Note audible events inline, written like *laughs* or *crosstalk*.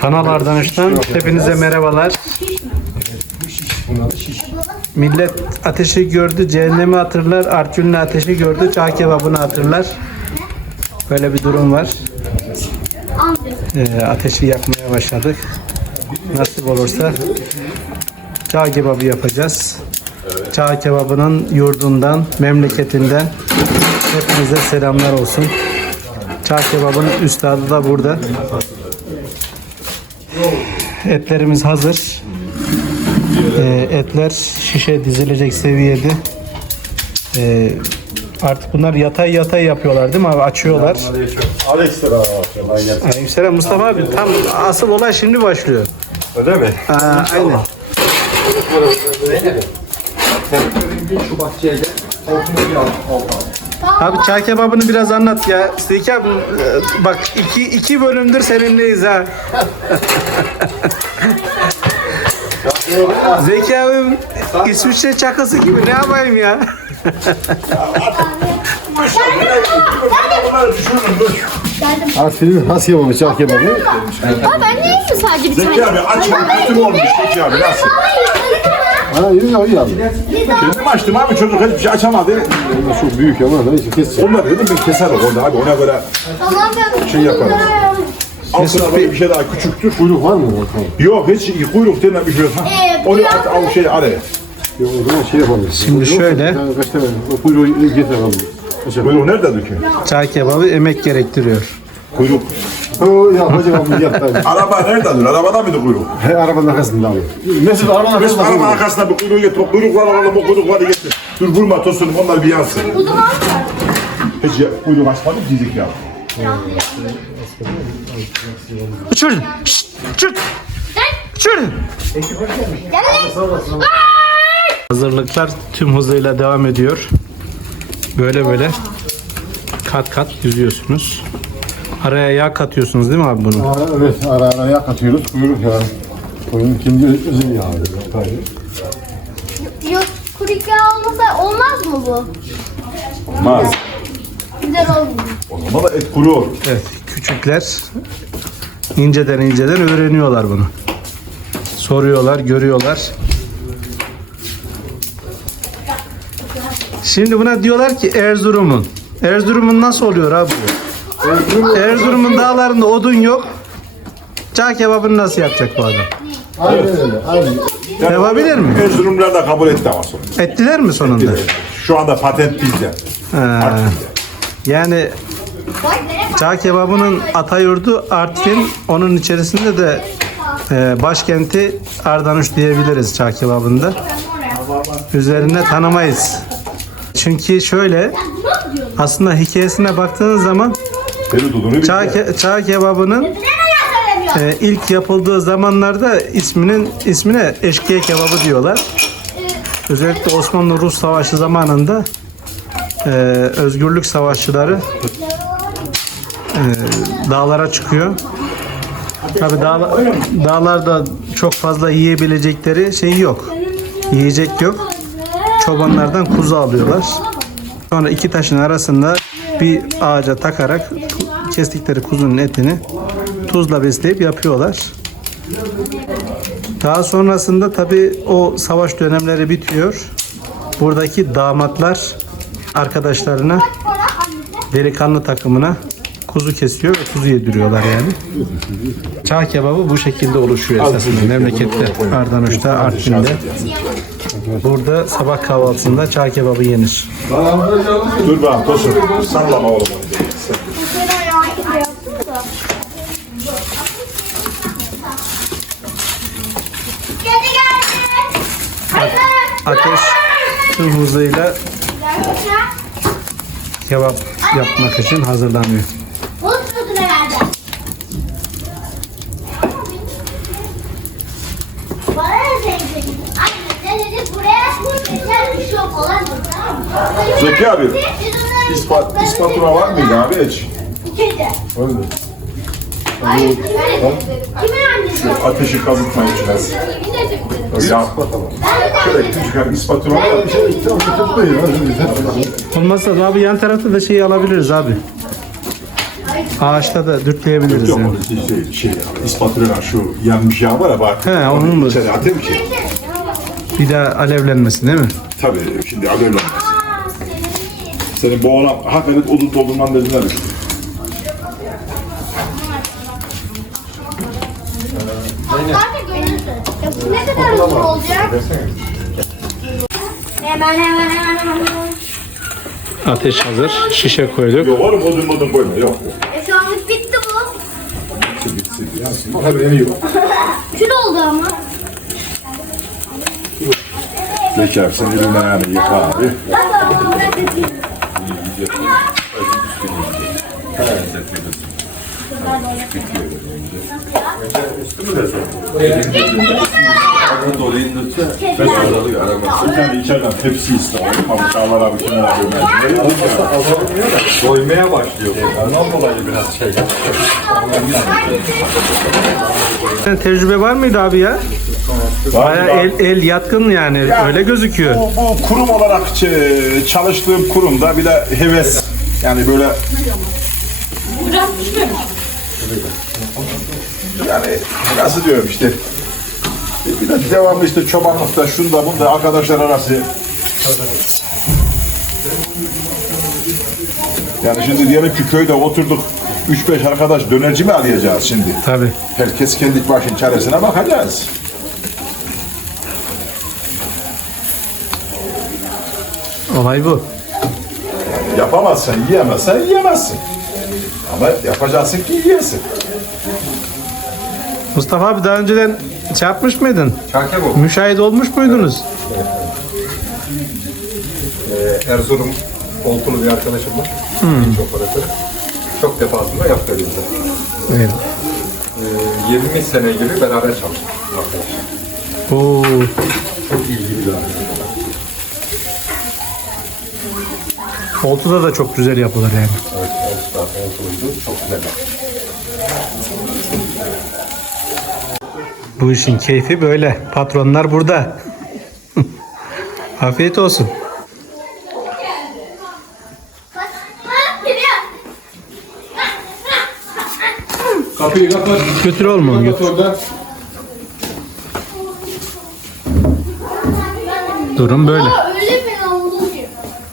Kanal Ardanış'tan hepinize merhabalar. Millet ateşi gördü, cehennemi hatırlar. Arçun'la ateşi gördü, çağ kebabını hatırlar. Böyle bir durum var. Ee, ateşi yakmaya başladık. Nasip olursa çağ kebabı yapacağız. Çağ kebabının yurdundan, memleketinden hepinize selamlar olsun. Çağ kebabının üstadı da burada. Etlerimiz hazır. Ee, etler şişe dizilecek seviyede. Ee, artık bunlar yatay yatay yapıyorlar değil mi abi? Açıyorlar. Aleykümselam. Aleykümselam Mustafa abi tam asıl olay şimdi başlıyor. Öyle mi? Aa, aynen. Şu bahçede Abi çay kebabını biraz anlat ya. Zeki abi bak iki, iki bölümdür seninleyiz ha. *laughs* Zeki abim İsviçre çakısı gibi ne yapayım ya? Ha senin nasıl yapalım çağ kebabı? Baba ben neyim sadece bir tane? Zeki abi aç kötü olmuş Zeki abi nasıl? Ha yürü o ya. Kendim açtım abi çocuk hiçbir şey açamadı. Bunlar çok büyük ama neyse kes. Onlar dedim ben keserim orada abi ona göre Tamam ben şey yaparız. Altına böyle bir şey daha küçüktür. Kuyruk var mı bakalım? Yok hiç kuyruk denen bir şey yok. Ha, Onu at al şey araya. Yok o zaman şey yapalım. Şimdi şöyle. Kaç tane? O kuyruğu getir bakalım. Kaç Kuyruğu nerededir ki? Çay kebabı emek gerektiriyor. Kuyruk. O ya hocam bunu yap ben. Araba nerededir? Arabada mıydı kuyruk? He arabanın arkasında abi. Mesut arabanın Mesut arkasında. araba arkasına bir kuyruğu getir. O kuyrukları alalım o kuyrukları getir. Dur vurma tosun onlar bir yansın. Hiç ya, kuyruk açmadım diyecek ya. Uçurun. Şşt. Uçurun. Hazırlıklar tüm hızıyla devam ediyor. Böyle böyle kat kat yüzüyorsunuz. Araya yağ katıyorsunuz değil mi abi bunu? Aa, evet ara ara yağ katıyoruz. Kuyruk ya. Koyun kendi özel yağı. Tabii. Yok kuru yağ olmasa olmaz mı bu? Olmaz. Güzel olmuyor. O zaman da et kuru olur. Evet, küçükler inceden inceden öğreniyorlar bunu. Soruyorlar, görüyorlar. Şimdi buna diyorlar ki Erzurum'un. Erzurum'un nasıl oluyor abi? bu? Erzurum'un dağlarında odun yok. Çağ kebabını nasıl yapacak bu adam? Aynen öyle. Aynen. Yapabilir mi? Erzurumlular da kabul etti ama sonra. Ettiler mi sonunda? Şu anda patent bizde. Ha. Yani Çağ kebabının Atayurdu Artvin, onun içerisinde de e, başkenti Ardanuş diyebiliriz çağ kebabında. Üzerine tanımayız. Çünkü şöyle aslında hikayesine baktığınız zaman Çağ, ke- çağ kebabının e, ilk yapıldığı zamanlarda isminin ismine eşkıya kebabı diyorlar. Özellikle Osmanlı-Rus Savaşı zamanında e, özgürlük savaşçıları e, dağlara çıkıyor. Tabi dağla, dağlarda çok fazla yiyebilecekleri şey yok. Yiyecek yok. Çobanlardan kuzu alıyorlar. Sonra iki taşın arasında bir ağaca takarak kestikleri kuzunun etini tuzla besleyip yapıyorlar. Daha sonrasında tabi o savaş dönemleri bitiyor. Buradaki damatlar arkadaşlarına delikanlı takımına kuzu kesiyor ve kuzu yediriyorlar yani. Çağ kebabı bu şekilde oluşuyor esasında memlekette, Ardanuş'ta, Artvin'de. Burada sabah kahvaltısında çağ kebabı yenir. Dur bak Tosun. Sallama oğlum. Ateş tüm hızıyla kebap yapmak için hazırlanıyor. Zeki abi, İspat, ispatura var mıydı abi hiç? İkide. Öyle. Hayır, kimin? Kimin annesi? Ateşi kazıtma için. Ya şöyle küçük ispatula. Olmazsa da abi yan tarafta da şeyi alabiliriz abi. Ağaçta da dürtleyebiliriz Yok yani. onu şey, şey, ispatıyla şu yanmış yağ var ya bak. He, onun mu? İçeri atayım ki. Bir daha alevlenmesin değil mi? Tabii şimdi alevlenmez. Senin bu oğlan hakikaten odun doldurman dediler. Zaten Ya bu ne kadar uzun olacak? Hemen hemen hemen hemen. Ateş hazır. Şişe koyduk. Yok oğlum odun odun koyma yok. E şu anlık bitti bu. Yansın. Bak hadi en iyi bak. Kül oldu ama. Abi sen elinden ayağını yıka abi. Bir tane içeriden tepsi iste oğlum. Ama Çağlar abi kenara koymayı. Doymaya başlıyor. Ondan dolayı biraz şey. Senin tecrübe var mıydı abi ya? Baya el, el yatkın yani Ya, öyle gözüküyor. Bu, bu kurum olarak çalıştığım kurumda bir de heves yani böyle yani nasıl diyorum işte bir de devamlı işte çobanlıkta şunda bunda arkadaşlar arası yani şimdi diyelim ki köyde oturduk 3-5 arkadaş dönerci mi arayacağız şimdi? Tabii. Herkes kendi başın çaresine bakacağız. Olay bu. Yapamazsan, yiyemezsen yiyemezsin. Ama yapacaksın ki yiyesin. Mustafa abi daha önceden şey yapmış mıydın? Çarke bu. Müşahit olmuş muydunuz? Ee, Erzurum Oltulu bir arkadaşım var. İç operatörü. Çok defasında yaptı elimde. Evet. Ee, 20 sene gibi beraber çalıştık arkadaş. Oo. Çok ilgili bir arkadaş. Oltu'da da çok güzel yapılır yani. Evet, Oltu'da Oltuluydu. Çok güzel. Bu işin keyfi böyle. Patronlar burada. *laughs* Afiyet olsun. Geliyor. Kapıyı kapat. Götür olmam götür. Durum böyle.